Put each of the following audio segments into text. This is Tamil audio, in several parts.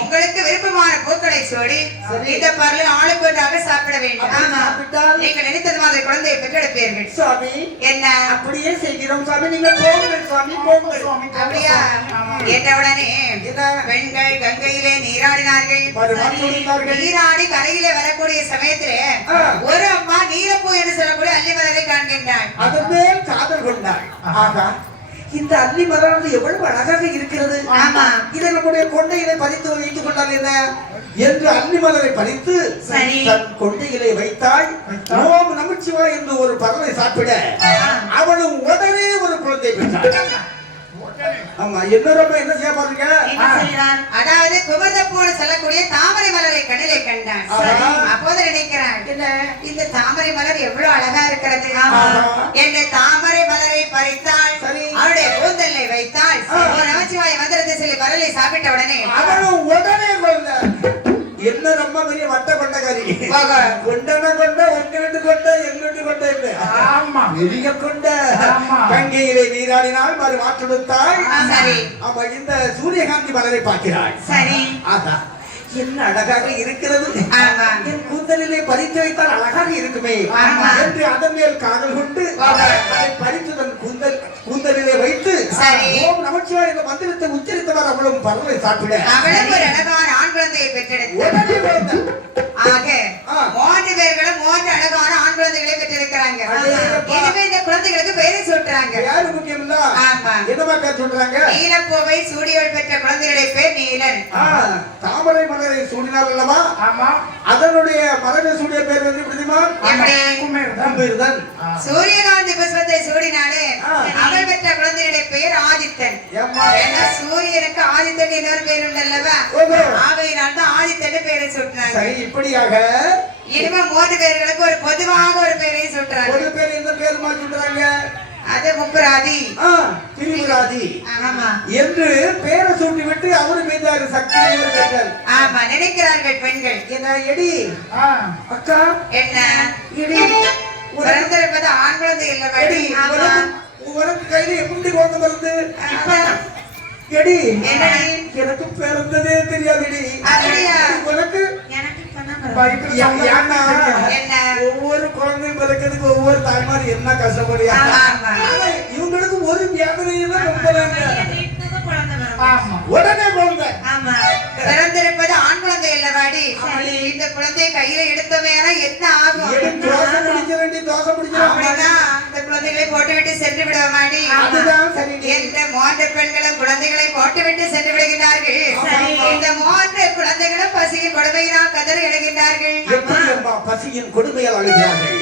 உங்களுக்கு விருப்பமான பூக்களை சூடி இந்த பரலில் ஆளுக்கு ஒன்றாக சாப்பிட வேண்டும். நீங்கள் நினைத்தது மாதிரி குழந்தையை பெற்றெடுப்பீர்கள் சுவாமி. என்ன அப்படியே செய்கிறோம் சுவாமி. நீங்க போங்கள் சுவாமி, போங்கள் சுவாமி. அப்படியா? என்றவுடனே பெண்கள் கங்கையிலே நீராடினார்கள். நீராடி கரையிலே வரக்கூடிய சமயத்திலே ஒரு அம்மா நீலப்பூ என்று சொல்லக்கூடிய அல்லி மலரை காண்கின்றாள். அதன் மேல் காதல் கொண்டாள். ஆகா, இந்த அல்லி மலர் எவ்வளவு அழகாக இருக்கிறது. ஆமா, இதை நம்முடைய கொண்டையிலே பதித்து வைத்துக் கொண்டால் என்ன என்று அல்லி மலரை பறித்து தன் கொண்டையிலே வைத்தாள். ஓம் நமச்சிவா என்று ஒரு பறவை சாப்பிட அவளும் உடனே ஒரு குழந்தை பெற்றாள். ஆமா, என்ன செய்ய பாருங்க. அதாவது குமரப்பூன்னு சொல்லக்கூடிய தாமரை மலரை கண்ணிலே கண்டான். அப்போது நினைக்கிறான், இந்த தாமரை மலர் எவ்வளவு அழகா இருக்கிறது என்று தாமரை மலரை பறித்தாள். அவருடைய கூந்தலை வைத்தாள். நமச்சிவாய மந்திரத்தை சொல்லி மலரை சாப்பிட்ட உடனே அவளும் உடனே குழந்தை. என்ன ரொம்ப பெரிய வட்ட கொண்டகாரி. கொண்டன கொண்ட ஒன்று கொண்ட எங்கிட்டு கொண்ட இல்லை. ஆமா, பெரிய கொண்ட கங்கையிலே நீராடினால் மறு மாற்றெடுத்தாள். அவ இந்த சூரியகாந்தி மலரை பார்க்கிறாள். சரி, ஆகா, என்ன அழகாக இருக்கிறது. என் கூந்தலிலே பறித்து வைத்தால் அழகாக இருக்குமே என்று அதன் மேல் காதல் கொண்டு அதை பறித்து தன் கூந்தலிலே வைத்து ஓம் நமச்சிவாய என்ற மந்திரத்தை உச்சரித்தவர் அவளும் பறவை சாப்பிட அவளும் ஒரு அழகான ஆண் குழந்தையை பெற்றெடுத்தாள். ஆக 3 பேர்களும் 3 அழகான ஆண் குழந்தைகளை பெற்றிருக்கிறாங்க. எனவே இந்த குழந்தைகளுக்கு பெயரை சூட்டுறாங்க. யாரு முக்கியம் இல்ல? ஆமா, என்னமா பேர் சொல்றாங்க? நீலப்பூவை சூடியவள் பெற்ற குழந்தைகளுடைய பேர் நீலன். தாமரை மலரை சூடினார் அல்லவா? ஆமா, அதனுடைய மலரை சூடிய பேர் வந்து தெரியுமா? குமேர்தன். சூரியகாந்தி புஷ்பத்தை சூடினாலே அவள் பெற்ற குழந்தைகளுடைய பெயர் ஆதித்தன். ஏன்னா சூரியனுக்கு ஆதித்தன் இன்னொரு பேர் உண்டல்லவா? ஆகையினால் தான் ஆதித்தன் பேரை சூட்டினாங்க. சரி, இப்படியாக இனிமே 3 பேர்களுக்கு ஒரு பொதுவாக ஒரு பெயரை சூட்டுறாங்க. ஒரு பேர் எந்த பேர் மாற்றுறாங்க? அது முக்குராதி, திரிபுராதி என்று பேரை சூட்டி விட்டு அவரு மீதாரு சக்தி பெற்றார். ஆமா, நினைக்கிறார்கள் பெண்கள். என்ன எடி அக்கா, என்ன எடி பிறந்திருப்பது ஆண் குழந்தை இல்ல. உனக்கு கையில எப்படி குழந்தை வருது? எடி எனக்கு பிறந்ததே தெரியாது. உனக்கு ஒவ்வொரு குழந்தையும் பிறக்கிறதுக்கு ஒவ்வொரு தாய்மார் என்ன கஷ்டப்படுறா. இவங்களுக்கு ஒரு வியாதியும் உடனே குழந்தை பிறந்திருப்பது ஆண் குழந்தை இல்லவாடி. இந்த குழந்தைய கையில எடுத்தவே என்ன ஆகும்? தோசை பிடிச்சா இந்த குழந்தைகளை போட்டுவிட்டு சென்று விடுவாடி. எந்த 3 பெண்களும் குழந்தைகளை போட்டுவிட்டு சென்று விடுகிறார்கள். இந்த 3 குழந்தைகளும் பசியின் கொடுமையினால் கதறி எழுகின்றார்கள். பசியின் கொடுமையால் அழுகிறார்கள்.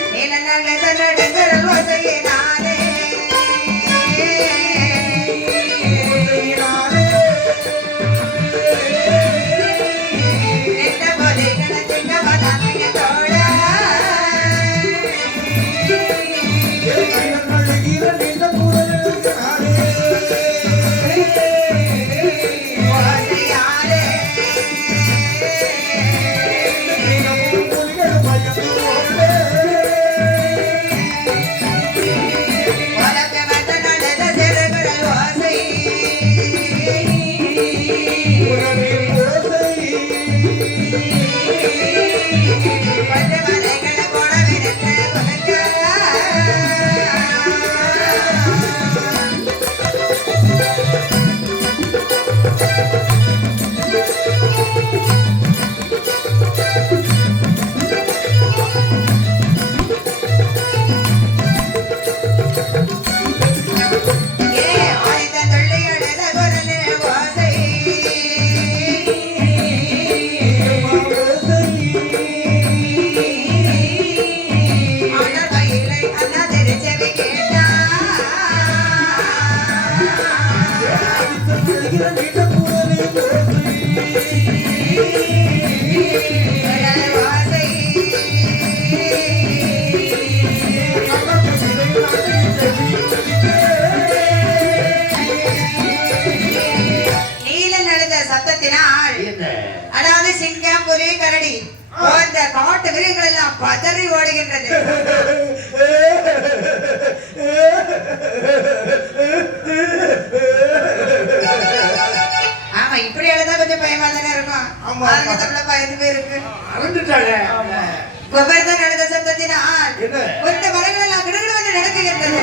அதாவது சிங்கம், புலி, கரடி போன்ற காட்டு விலங்குகள் எல்லாம் பதறி ஓடுகின்றது. ஆமா, இப்படி எழுதா கொஞ்சம் பயமா தானே ஆமா. பயந்து போயிருக்கு. அறந்துட்டாங்க. கோபர்தன் நடந்த சத்தத்தினால் என்ன? ஒருத்த மரங்கள் எல்லாம் கிடுகிடுவென்று நடக்குகின்றது.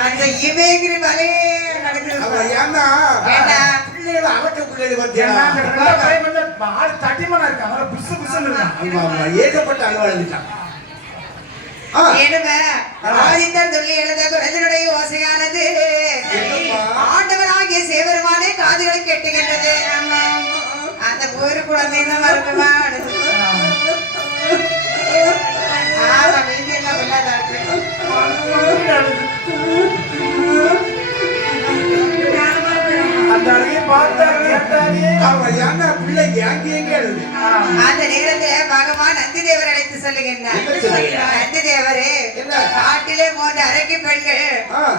அந்த இமேகிரி மலையே நடக்குது. அவ ஏன்னா ஏண்டா? பிள்ளைகளை அடக்க பிள்ளைகள் பத்தியா? ஆமா, ஆமா, ஏகப்பட்ட அலுவலகம். ஏனுமே, ஆதித்தன் சொல்லி எழுத குரலினுடைய ஓசையானது ஆண்டவராகிய சிவபெருமானே காதுகளை கெட்டுகின்றது. அந்த ஒரு குழந்தைங்க மறுக்குமா அந்த நேரத்துல பகவான் நந்தி தேவர் அழைத்து சொல்லுகின்றார். நந்தி தேவரே, காட்டிலே 3 அரைக்கு பெண்கள்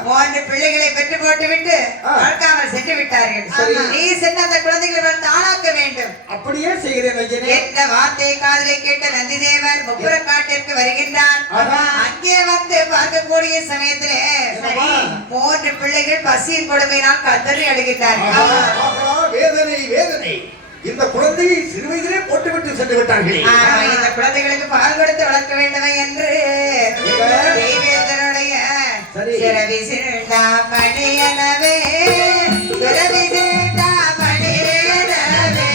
3 பிள்ளைகளை பெற்று போட்டு விட்டு வளர்க்காமல் சென்று விட்டார்கள். நீ சென்று அந்த குழந்தைகளை தாளாக்க வேண்டும். அப்படியே செய்கிறேன். என்ற வார்த்தையை காதலை கேட்ட நந்தி தேவர் முப்புற காட்டிற்கு வருகின்றார். அங்கே வந்து பார்க்கக்கூடிய சமயத்திலே 3 பிள்ளைகள் பசியின் கொடுமையினால் கதறி அழுகின்றார்கள். வேதனை வேதனை. இந்த குழந்தையை சிறுவயதிலே போட்டுவிட்டு சென்று விட்டார்கள். இந்த குழந்தைகளுக்கு பால் கொடுத்து வளர்க்க வேண்டும் என்று தேவேந்திரனுடைய சிறவி சிறந்தா மணியனவே சிறவி சிறந்தா மணியனவே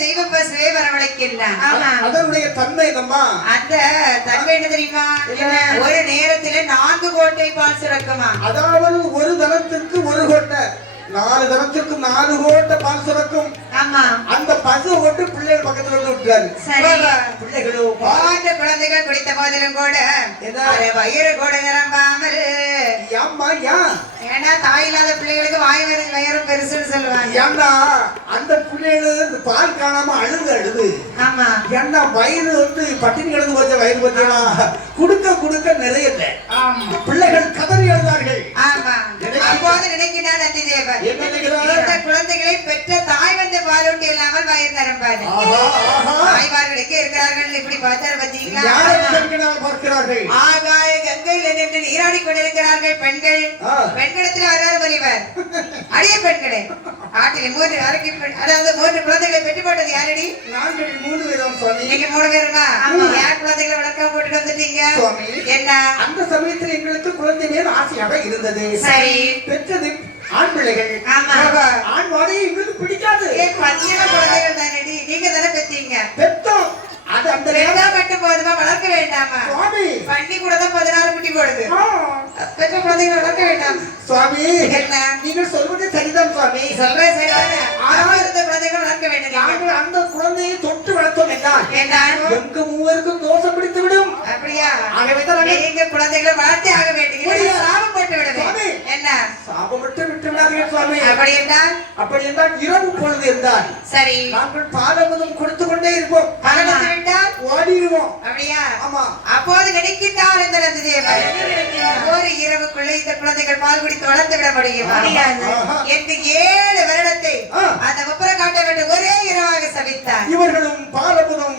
தெய்வ பசு அதனுடைய தன்மை என்னம்மா? அந்த தன்மை என்ன தெரியுமா? ஒரு நேரத்துல 4 கோட்டை பால் சுரக்குமா. அதாவது ஒரு தனத்திற்கு 1 கோட்டை, 4 தனத்திற்கு 4 கோட்டை பால் சுரக்கும். ஆமா. அந்த பசு ஒன்று பிள்ளைகள் பக்கத்துல வந்து விட்டாரு. சரி. பிள்ளைகளும் பாண்ட குழந்தைகள் குடித்த போதிலும் கூட வயிறு கூட நிரம்பாமல் ஏன்னா தாய் இல்லாத பிள்ளைகளுக்கு வாய் வயிறு பெருசுன்னு சொல்லுவாங்க. ஏன்னா அந்த பிள்ளைகள் பால் காணாம அழுது. ஆமா. ஏன்னா வயிறு வந்து பட்டினி கிடந்து போச்ச வயிறு பத்தியா குடுக்க குடுக்க நிறைய பிள்ளைகள் கதறி எழுந்தார்கள். ஆமா. அப்போது நினைக்கிறார் நந்தி தேவர், இந்த குழந்தைகளை பெற்ற தாய் வந்து பாலூட்டி இல்லாமல் வயிறு நிரம்பாது. தாய்மார்களுக்கு இருக்கிறார்கள் இப்படி பார்த்தார் பார்த்தீங்களா? ஆகாய கங்கையில் நின்று நீராடி கொண்டிருக்கிறார்கள் பெண்கள். பெண்களிடத்தில் வராது முனிவர், அடிய பெண்களே, ஆட்டில் 3 அரைக்கு அதாவது 3 குழந்தைகளை பெற்று போட்டது யாரடி? நாங்கள் 3 பேரும் சுவாமி. நீங்க 3 பேருமா? யார் குழந்தைகளை வளர்க்க போட்டுட்டு வந்துட்டீங்க? என்ன அந்த சமயத்தில் எங்களுக்கு குழந்தை மேல் ஆசையாக இருந்தது. சரி. பெற்றது ஆண் பிள்ளைகள். ஆமா. ஆண் வாடையை இவருக்கு பிடிக்காது. பத்தியல குழந்தைகள் தானடி, நீங்க தானே பெத்தீங்க. பெத்தோம். அது அந்த வேதா மட்டும் போதுமா, வளர்க்க வேண்டாமா? சுவாமி பள்ளி கூட தான் 16 குட்டி போடுது. பெற்ற குழந்தைகளை வளர்க்க வேண்டாம். சுவாமி என்ன நீங்கள் சொல்வது சரிதான் சுவாமி. சொல்றேன் சரிதானே. ஆனால் இருந்த குழந்தைகளை வளர்க்க வேண்டும். நாங்கள் அந்த குழந்தையை தொட்டு வளர்த்தோம் என்றால் எங்க மூவருக்கும் தோஷம் பிடித்து விடும். அப்படியா? ஆகவே தான் நீங்க குழந்தைகளை வளர்த்தே ஆக வேண்டும். சாபம் போட்டு விடுவேன். என்ன சாபம் விட்டு விட்டு விடாதீர்கள் சுவாமி. அப்படி என்றால் இரவு பொழுது இருந்தால் சரி, நாங்கள் பாலமுதம் கொடுத்து கொண்டே இருப்போம். ஓடிடுவோம். அப்படியா? ஆமா. அப்போது நினைக்கின்றார் இந்த நந்திதேவர், ஒரு இரவுக்குள்ளே இந்த குழந்தைகள் பால் குடித்து வளர்த்து விட முடியுமா? என்று 7 வருடத்தை அந்த முப்பர காட்ட வேண்டும் ஒரே இரவாக சபித்தார். இவர்களும் பாலமுதம்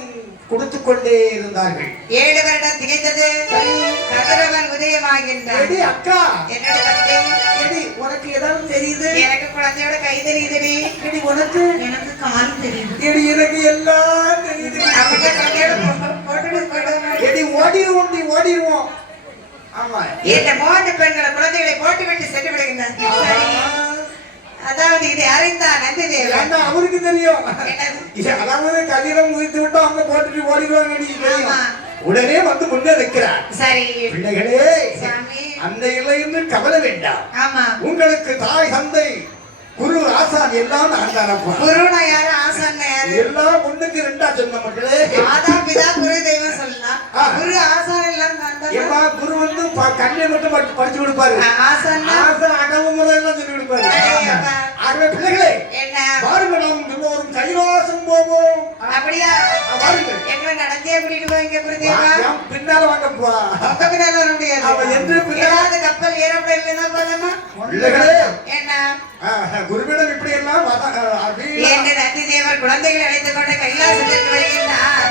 கொடுத்து கொண்டே இருந்தார்கள். 7 வருடம் திகைத்தது. கதிரவன் உதயமாகின்றார். அக்கா, என்னோட தந்தை, உனக்கு ஏதாவது தெரியுது? எனக்கு குழந்தையோட கை தெரியுதுடி. உனக்கு? எனக்கு கால் தெரியுது. எனக்கு எல்லாம் தெரியுது. ஓடிடுவோம். ஆமா, இந்த 3 பெண்களை குழந்தைகளை போட்டு விட்டு சென்று விடுகின்றனர். அதாவது இதை அறிந்தார் நந்திதேவர். அவருக்கு தெரியும். அதாவது கல்யாணம் முடித்து விட்டு அவங்க போட்டுட்டு ஓடிடுவாங்க. உடனே வந்து முன்னே வைக்கிறார். சரி பிள்ளைகளே, அந்த இலையின்னு கவலை வேண்டாம். ஆமா, உங்களுக்கு தாய் தந்தை குரு ஆசான் எல்லாம் நான் தானப்பா. குருனா யாரு, ஆசான் யாரு? எல்லாம் ஒண்ணுக்கு 2 சொன்ன மக்களே. மாதா பிதா குரு தெய்வம் சொல்லலாம். குரு ஆசான் எல்லாம் நான் தான். குரு வந்து கண்ணை மட்டும் படிச்சு கொடுப்பாரு. ஆசான் அடவு முறை எல்லாம் சொல்லி கொடுப்பாரு. ஆகவே பிள்ளைகளே, என்ன பாருங்க, நாம் எல்லோரும் கைலாசம் போவோம். அப்படியா? பாருங்க, எங்களை நடந்தே கூட்டிட்டு போங்க குருதேவா. பின்னால வாங்கப்பா. பின்னால வர முடியாது. அவன் என்று பின்னால கப்பல் ஏற முடியலன்னா போலாமா? பிள்ளைகளே, என்ன குருவிடம் இப்படி எல்லாம் என்று நந்திதேவர் குழந்தைகளை அழைத்துக் கொண்டு கைலாசத்திற்கு வருகின்றார்.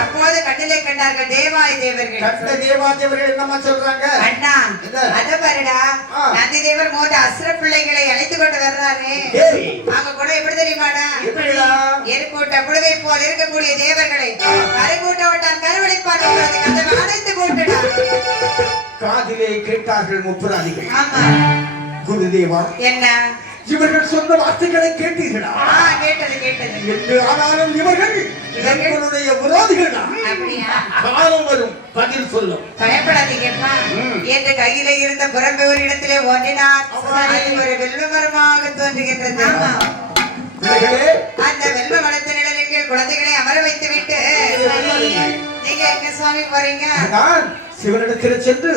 அப்போது கண்ணிலே கண்டார்கள் தேவாய் தேவர்கள். தேவாதேவர்கள் என்னமா சொல்றாங்க? அண்ணா, அத பாருடா, நந்திதேவர் 3 அசுர பிள்ளைகளை அழைத்துக் கொண்டு வர்றாரு. அவங்க கூட எப்படி தெரியுமாடா? எருக்கூட்ட புழுவை போல் இருக்கக்கூடிய தேவர்களை கருக்கூட்ட விட்டான் கருவடைப்பான் கதவை அடைத்து போட்டுடா. காதிலே கேட்டார்கள் முப்புராதிகள். ஆமா. குருதேவா, என்ன இவர்கள் சொன்ன வார்த்தைகளை கேட்டீர்களா? கேட்டது. என்று ஆனாலும் இவர்கள் எங்களுடைய விரோதிகள். அப்படியா? காலம் வரும், பதில் சொல்லும். பயப்படாதீங்கப்பா என்று கையில இருந்த புறம்பு ஒரு இடத்திலே ஓட்டினார். அது ஒரு வெல்வ மரமாக தோன்றுகின்றது. அந்த வெல்வ மரத்தின் நிழலுக்கு குழந்தைகளை அமர வைத்து விட்டு நீங்க எங்க சுவாமி போறீங்க? நான் சிவனிடத்தில் சென்று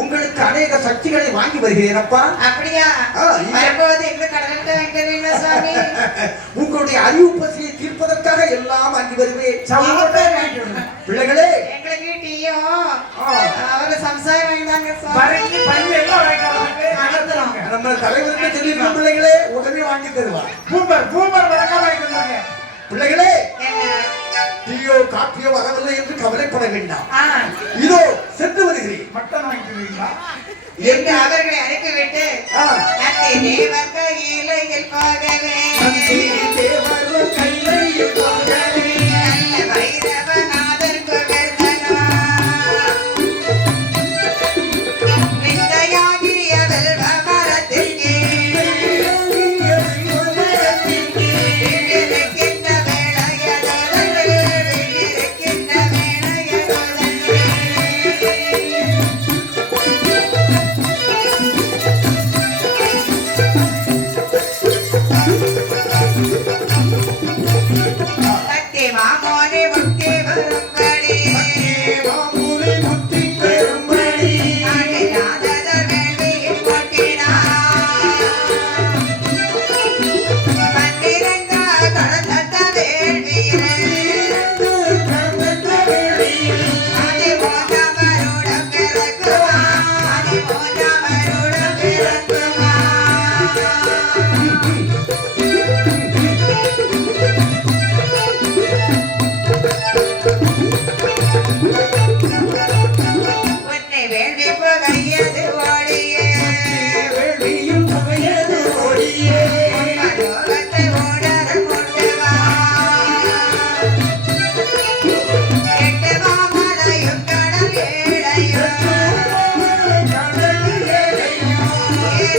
உங்களுக்கு அநேக சக்திகளை வாங்கி வருகிறேன் அப்பா. அப்படியா? வரும்போது எங்க கடலிட்ட வாங்கிடுவீங்க சுவாமி? உங்களுடைய அறிவு பசியை தீர்ப்பதற்காக எல்லாம் வாங்கி வருவேன். பிள்ளைகளே, எங்களுக்கு டீயும் அவரு சம்சாரம் வாங்கினாங்க சுவாமி. நம்ம தலைவருக்கு தெரியும். பிள்ளைகளே, உடனே வாங்கி தருவார். பூமர் வழக்கம் வாங்கி தருவாங்க. பிள்ளைகளே, டீயோ காப்பியோ வரவில்லை என்று கவலைப்பட வேண்டாம். இதோ சென்று வருகிறேன். மட்டன் வாங்கிக்கிறீங்களா என்று அவர்களை அனுப்பிவிட்டு தேவர் கையிலையில் போகவே வைரவநாதன் குகர்தனா விந்தையாகிய வெல்வ மரத்திற்கு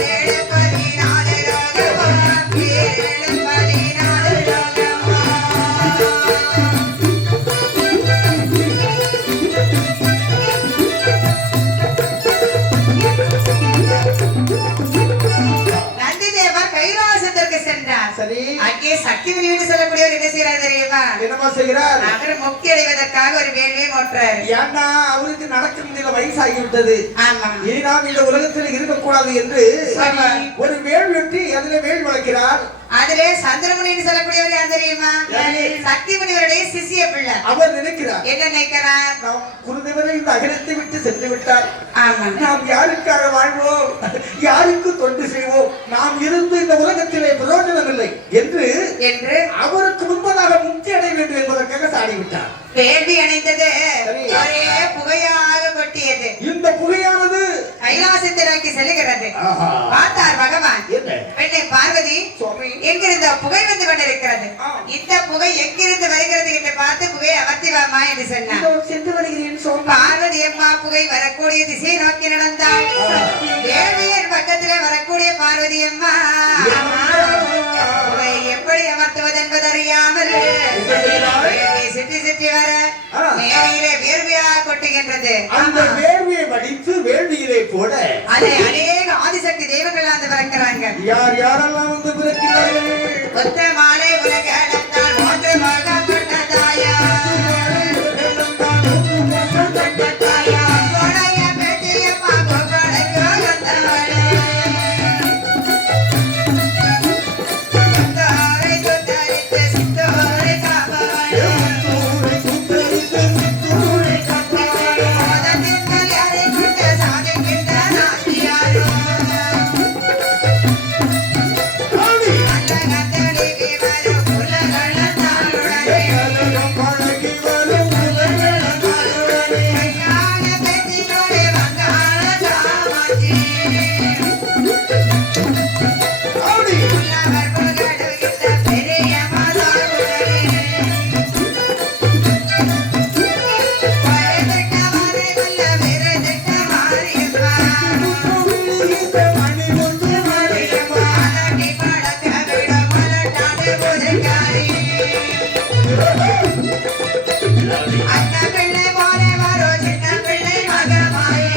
ஏழு பதினாலு சரி அங்கே சக்தி வீடு சொல்லக்கூடியவர் என்ன செய்யறாரு தெரியுமா? என்னமா செய்கிறார்? அவர் முக்தி அடைவதற்காக ஒரு வேள்வியை மோற்றாரு. ஏன்னா அவருக்கு நடக்க முடியல, வயசாகி விட்டது. ஆமா. இனி நாம் இந்த உலகத்தில் இருக்கக்கூடாது என்று ஒரு வேல் வெட்டி அதிலே வேல் வளர்க்கிறார். அதிலே சந்திரமுனின்னு சொல்லக்கூடியவர் யார் தெரியுமா? சக்தி முனிவருடைய சிசிய பிள்ளை. அவர் நினைக்கிறார், என்ன நினைக்கிறார்? நாம் குருதேவரை இந்த அகிலத்தை விட்டு சென்று விட்டார். ஆமா. நாம் யாருக்காக வாழ்வோம், யாருக்கு தொண்டு செய்வோம், நாம் இருந்து இந்த உலகத்திலே பிரயோஜனம் இல்லை என்று அவருக்கு முன்பதாக முக்தி அடைய வேண்டும் என்பதற்காக சாடிவிட்டார். வேள்வி அணைந்தது ஒரே புகையாக கொட்டியது. இந்த புகையானது கைலாசத்தை நோக்கி செல்கிறது. பார்த்தார் பகவான், பெண்ணை பார்வதி, எங்கிருந்த புகை வந்து கொண்டிருக்கிறது. இந்த புகை எங்கிருந்து வருகிறது என்று பார்த்து புகை அமர்த்தி வாமா என்று சொன்னார். சென்று வருகிறேன். பார்வதி அம்மா புகை வரக்கூடிய திசையை நோக்கி நடந்தாள். வேள்வியின் பக்கத்திலே வரக்கூடிய பார்வதி அம்மா புகை எப்படி அமர்த்துவது என்பது அறியாமல் சுற்றி சுற்றி வர மேலே வேர்வையாக கொட்டுகின்றது. அந்த வேர்வையை வடித்து வேள்வியிலே போட அதை அநேக ஆதிசக்தி தெய்வங்கள் வந்து பிறக்கிறாங்க. யார் யாரெல்லாம் வந்து பிறக்கிறார்கள்? ஒத்த மாலை உலக அளந்தால் ஒன்று மகம் கொண்ட தாயா கொடைய பெட்டியம்மா கொடைக்கு வந்தவளே சுத்தோரை சுத்தரித்து சித்தோரை காப்பவளே மதத்தின்கள் யாரை கொண்டு சாதிக்கின்ற நாட்டியாரோ அல்லகத்தடிக்கு வரும் உலகளத்தாளுடனே ஞான பெட்டியோடு வங்காள சாமாஜி உள்ளவர் புகழுகின்ற பெரிய மாதாவுடனே வரைதிட்ட வரைவல்ல விரைதிட்ட மாரியம்மா மலட்டி பழக்க விட மலட்டாடு புதுக்காரி அண்ண பிள்ளை போலே வரோ சின்ன பிள்ளை மகமாயே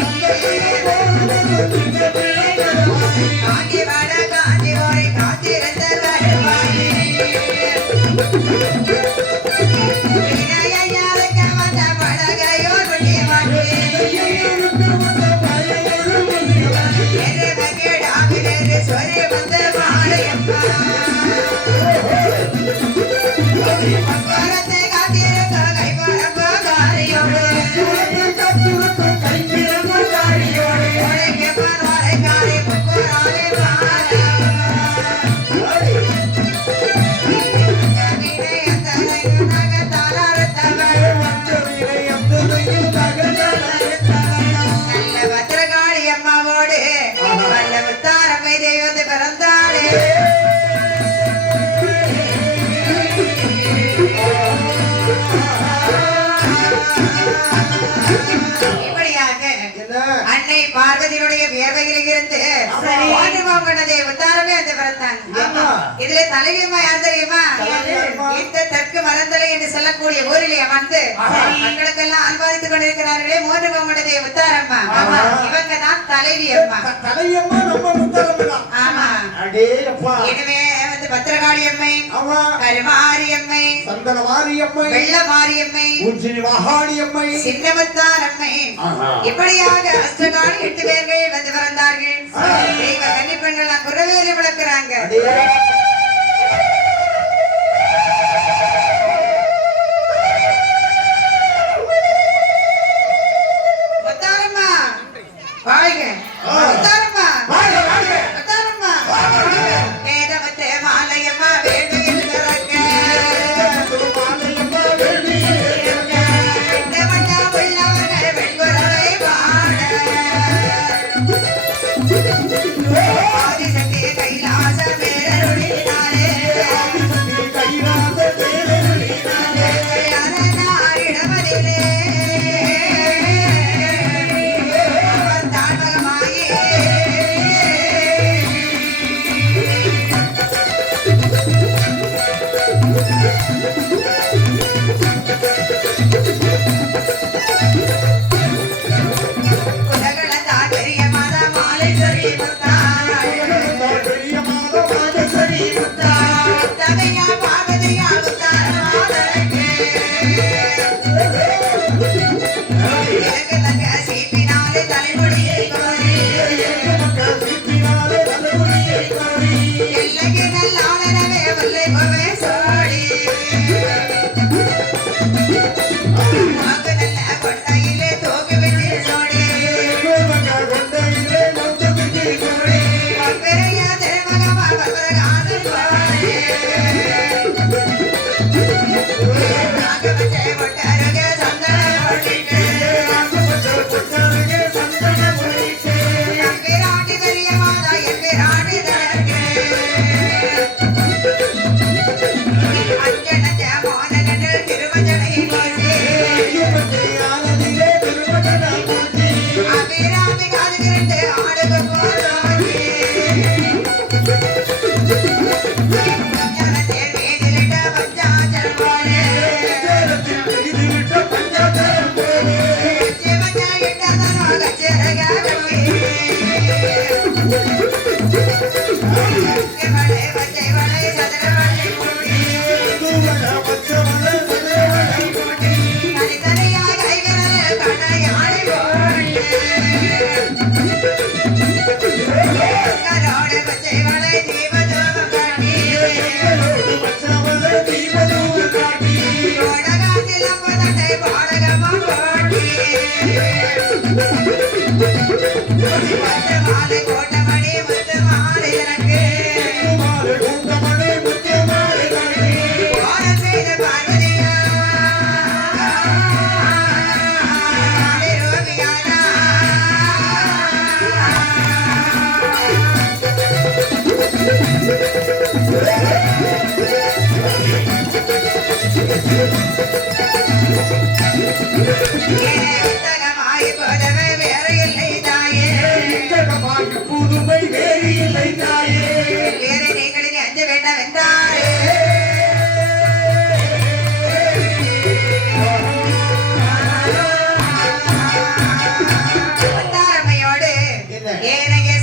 காந்தி வட காந்தி ஓரை காத்திருந்த வருவாயே வினையாருக்கு வந்த படகையோர் முன்னிவானே எருமகிடாவினரு சொறி வந்த மாலையம்மா பரத்தை காத்திருக்க கைப்பரப்பு காரியோடு உழைக்கு பார்வாரை காரி புக்குராலே மாலை வினை அந்தரையும் நகத்தால் அறுத்தவள் நல்ல பத்திரகாளி அம்மாவோடு நல்ல முத்தாரம்மை தெய்வத்தை பிறந்தாளே இப்படியாக அன்னை பார்வதியுடைய வியர்வையில் இருந்து கொண்டதே உத்தாரமே அந்த பிறந்தாங்க. இதுல தலைவியம்மா யார் தெரியுமா? இந்த தெற்கு மலர்ந்தலை என்று சொல்லக்கூடிய ஊரிலே அமர்ந்து மக்களுக்கெல்லாம் அனுபவித்துக் கொண்டிருக்கிறார்களே மூன்று கொண்டதே உத்தாரம்மா. இவங்க தான் தலைவியம்மா. ஆமா. எனவே வந்து பத்திரகாளி அம்மை, கருமாரி அம்மை, வெள்ள மாரியம்மை, சின்னமுத்தார் அம்மை, இப்படியாக அஷ்டகாளி 8 பேர்கள் வந்து பிறந்தார்கள். தெய்வ கன்னிப்பெண்கள் குறவேறி விளக்குறாங்க. முத்தாரம்மா வாழ்க, முத்தாரம்மா முத்தாரம்மா வேதவத்தை மாலையம்மா வேண்டுகில் பிறக்க உள்ளவர்கள் வெண்குறவை பாட ஆதிசக்தி கைலாச பேரருளினாலே அதனாரிடமதிலே அவர் தாழ்வகமாயே குலகளந்தார் பெரிய மாதா மாலை சொறி முத்தாள் வித்தகமாய் போதவை வேறு இல்லை தாயே புதுமை வேறு இல்லை தாயே வேறு நீங்களில் அஞ்ச வேண்டாம் என்றால்